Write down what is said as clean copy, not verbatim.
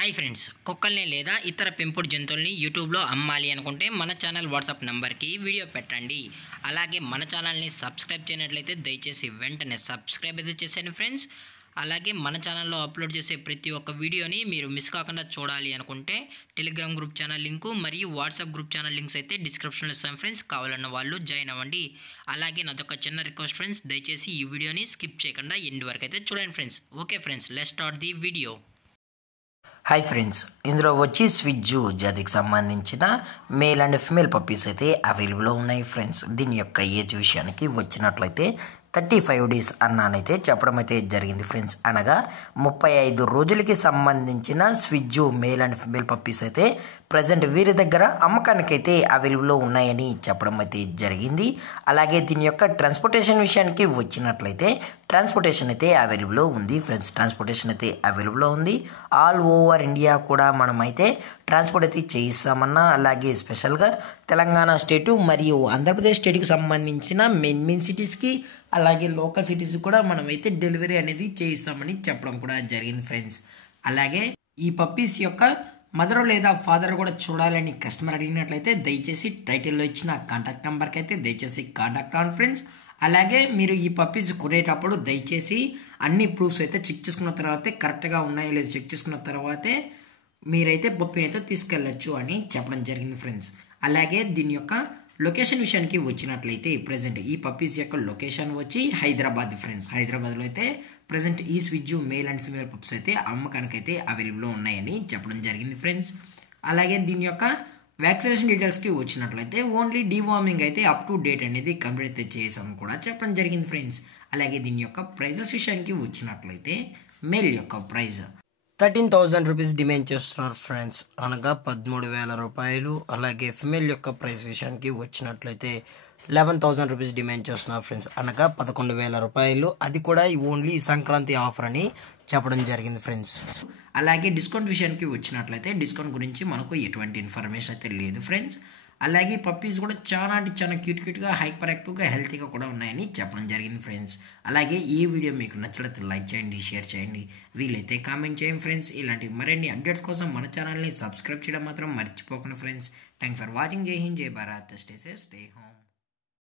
Hi friends, కుక్కల్ని లేదా ఇతర పెంపుడు జంతువుల్ని యూట్యూబ్లో అమ్మాలి అనుకుంటే మన ఛానల్ వాట్సాప్ నెంబర్కి వీడియో పెట్టండి. అలాగే మన ఛానల్ని సబ్స్క్రైబ్ చేయనట్లయితే దయచేసి వెంటనే సబ్స్క్రైబ్ అయితే చేసేయండి ఫ్రెండ్స్. అలాగే మన ఛానల్లో అప్లోడ్ చేసే ప్రతి ఒక్క వీడియోని మీరు మిస్ కాకుండా చూడాలి అనుకుంటే టెలిగ్రామ్ గ్రూప్ ఛానల్ లింకు మరియు వాట్సాప్ గ్రూప్ ఛానల్ లింక్స్ అయితే డిస్క్రిప్షన్లో ఇస్తాను ఫ్రెండ్స్. కావాలన్న వాళ్ళు జాయిన్ అవ్వండి. అలాగే నాదొక చిన్న రిక్వెస్ట్ ఫ్రెండ్స్, దయచేసి ఈ వీడియోని స్కిప్ చేయకుండా ఎండ్ వరకు అయితే చూడండి friends. Okay friends, let's start the video. Hi friends, ఇందులో వచ్చి స్విజ్జు జాతికి సంబంధించిన మేల్ అండ్ ఫిమేల్ పప్పీస్ అయితే అవైలబుల్లో ఉన్నాయి ఫ్రెండ్స్. దీని యొక్క ఏజ్ విషయానికి వచ్చినట్లయితే 35 days అన్నానైతే చెప్పడం అయితే జరిగింది ఫ్రెండ్స్. అనగా 35 రోజులకి సంబంధించిన స్విజ్జు మేల్ అండ్ ఫిమేల్ పప్పీస్ అయితే ప్రజెంట్ వీరి దగ్గర అమ్మకానికి అయితే అవైలబుల్లో ఉన్నాయని చెప్పడం అయితే జరిగింది. అలాగే దీని యొక్క ట్రాన్స్పోర్టేషన్ విషయానికి వచ్చినట్లయితే ట్రాన్స్పోర్టేషన్ అయితే అవైలబుల్లో ఉంది ఫ్రెండ్స్. ట్రాన్స్పోర్టేషన్ అయితే అవైలబుల్లో ఉంది. ఆల్ ఓవర్ ఇండియా కూడా మనమైతే ట్రాన్స్పోర్ట్ అయితే చేయిస్తామన్నా, అలాగే స్పెషల్గా తెలంగాణ స్టేటు మరియు ఆంధ్రప్రదేశ్ స్టేట్కి సంబంధించిన మెయిన్ సిటీస్కి అలాగే లోకల్ సిటీస్ కూడా మనమైతే డెలివరీ అనేది చేయిస్తామని చెప్పడం కూడా జరిగింది ఫ్రెండ్స్. అలాగే ఈ పప్పీస్ యొక్క మదర్ లేదా ఫాదర్ కూడా చూడాలని కస్టమర్ అడిగినట్లయితే దయచేసి టైటిల్లో ఇచ్చిన కాంటాక్ట్ నెంబర్కి అయితే దయచేసి కాంటాక్ట్ అవ్వండి ఫ్రెండ్స్. అలాగే మీరు ఈ పప్పీస్ కొనేటప్పుడు దయచేసి అన్ని ప్రూఫ్స్ అయితే చెక్ చేసుకున్న తర్వాతే కరెక్ట్గా ఉన్నాయో లేదో చెక్ చేసుకున్న తర్వాతే మీరైతే పప్పీని అయితే తీసుకెళ్ళచ్చు అని చెప్పడం జరిగింది ఫ్రెండ్స్. అలాగే దీని యొక్క లొకేషన్ విషయానికి వచ్చినట్లయితే ప్రజెంట్ ఈ పప్పీస్ యొక్క లొకేషన్ వచ్చి హైదరాబాద్ ఫ్రెండ్స్. హైదరాబాద్లో అయితే ప్రజెంట్ ఈ స్విజ్జు మేల్ అండ్ ఫీమేల్ పప్స్ అయితే అమ్మకానికి అయితే అవైలబుల్లో ఉన్నాయని చెప్పడం జరిగింది ఫ్రెండ్స్. అలాగే దీని యొక్క వ్యాక్సినేషన్ డీటెయిల్స్కి వచ్చినట్లయితే ఓన్లీ డీవార్మింగ్ అయితే అప్ టు డేట్ అనేది కంప్లీట్ అయితే చేసామని కూడా చెప్పడం జరిగింది ఫ్రెండ్స్. అలాగే దీని యొక్క ప్రైజెస్ విషయానికి వచ్చినట్లయితే మేల్ యొక్క ప్రైజ్ 13,000 రూపీస్ డిమాండ్ చేస్తున్నారు ఫ్రెండ్స్, అనగా 13,000 రూపాయలు. అలాగే ఫిమేల్ యొక్క ప్రైస్ విషయానికి వచ్చినట్లయితే 11,000 రూపీస్ డిమాండ్ చేస్తున్నారు ఫ్రెండ్స్, అనగా 11,000 రూపాయలు. అది కూడా ఓన్లీ సంక్రాంతి ఆఫర్ అని చెప్పడం జరిగింది ఫ్రెండ్స్. అలాగే డిస్కౌంట్ విషయానికి వచ్చినట్లయితే డిస్కౌంట్ గురించి మనకు ఎటువంటి ఇన్ఫర్మేషన్ అయితే లేదు ఫ్రెండ్స్. అలాగే పప్పీస్ కూడా చాలా అంటే చాలా క్యూట్గా హైపర్ యాక్టివ్గా హెల్తీగా కూడా ఉన్నాయని చెప్పడం జరిగింది ఫ్రెండ్స్. అలాగే ఈ వీడియో మీకు నచ్చినట్లయితే లైక్ చేయండి, షేర్ చేయండి, వీలైతే కామెంట్ చేయండి ఫ్రెండ్స్. ఇలాంటి మరిన్ని అప్డేట్స్ కోసం మన ఛానల్ని సబ్స్క్రైబ్ చేయడం మాత్రం మర్చిపోకండి ఫ్రెండ్స్. Thanks for watching. జై హింద్, జై Bharat, stay safe, stay home.